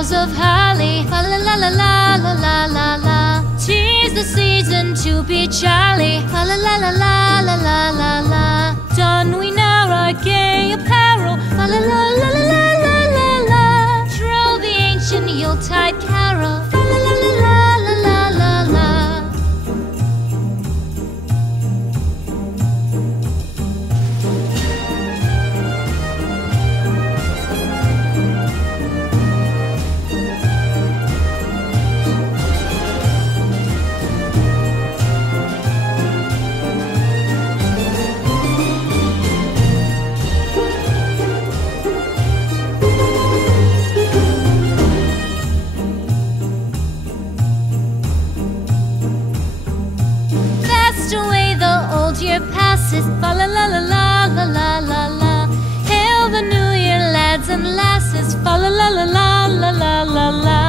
boughs of holly. Fa la la la la la la la la. 'Tis the season to be jolly. Fa la la la la la la la la. Don we now our gay apparel. Fa la la la la la la la la. Troll the ancient Yuletide carol. Fa la la la la la la la la. Away the old year passes. Fa la la la la la la la la. Hail the new year, lads and lasses. Fa la la la la la la la la.